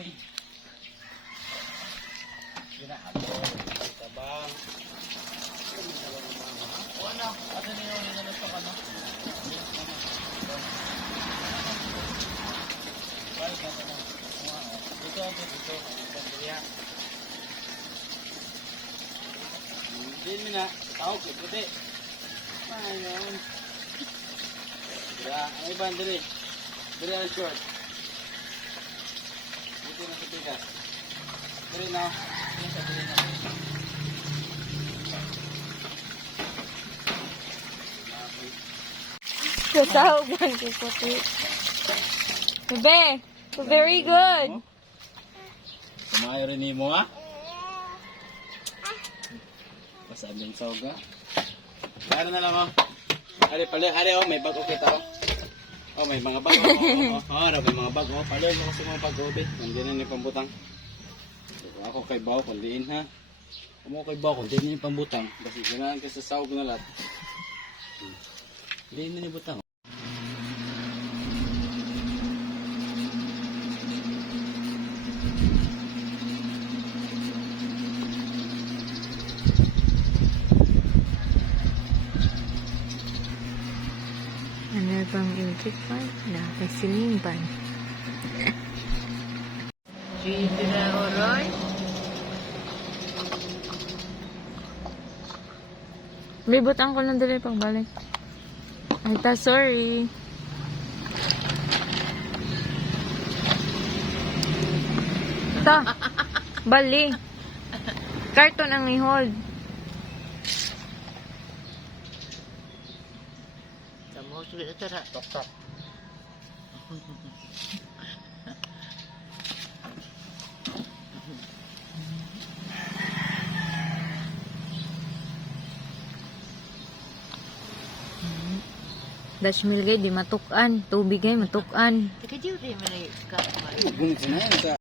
amoy. Ginaaboy. Tabang. O ano? Ato niyo yung nalusok ano? Balik na ito na. Dito. Dito. Hindi mo na. Tawag. Puti. Ayun. Ang iba, dali. Dali ang short. Dito na sa bigas. Dali na. Dali na. Kasahog man ko puti. Bebe, very good. Kumayo rin mo ha? Pasaan yung sawga. Kaya na lang Ari, oh, may bag kita oh. Oh, may mga bag may mga bag oh. Palo mo kasi mga bag oh, nandiyan na yung pambutang. Ako kay Bao, kundiin ha. Ako kay Bao, kundiin yung pambutang. Kasi ganahan ka sa sawg na lahat. Hindi na yung butang. Ano bang electric fan? Nakasiling ban. Dito na oroy. Libutang ko lang dali pagbalik. Ay ta, sorry. Ta, bali. Karton ang i-hold. Kamu sudah tera tok. Dash milgay di matukan, tubig ay matukan. Teka jud rin man ka. Gunit na yan sa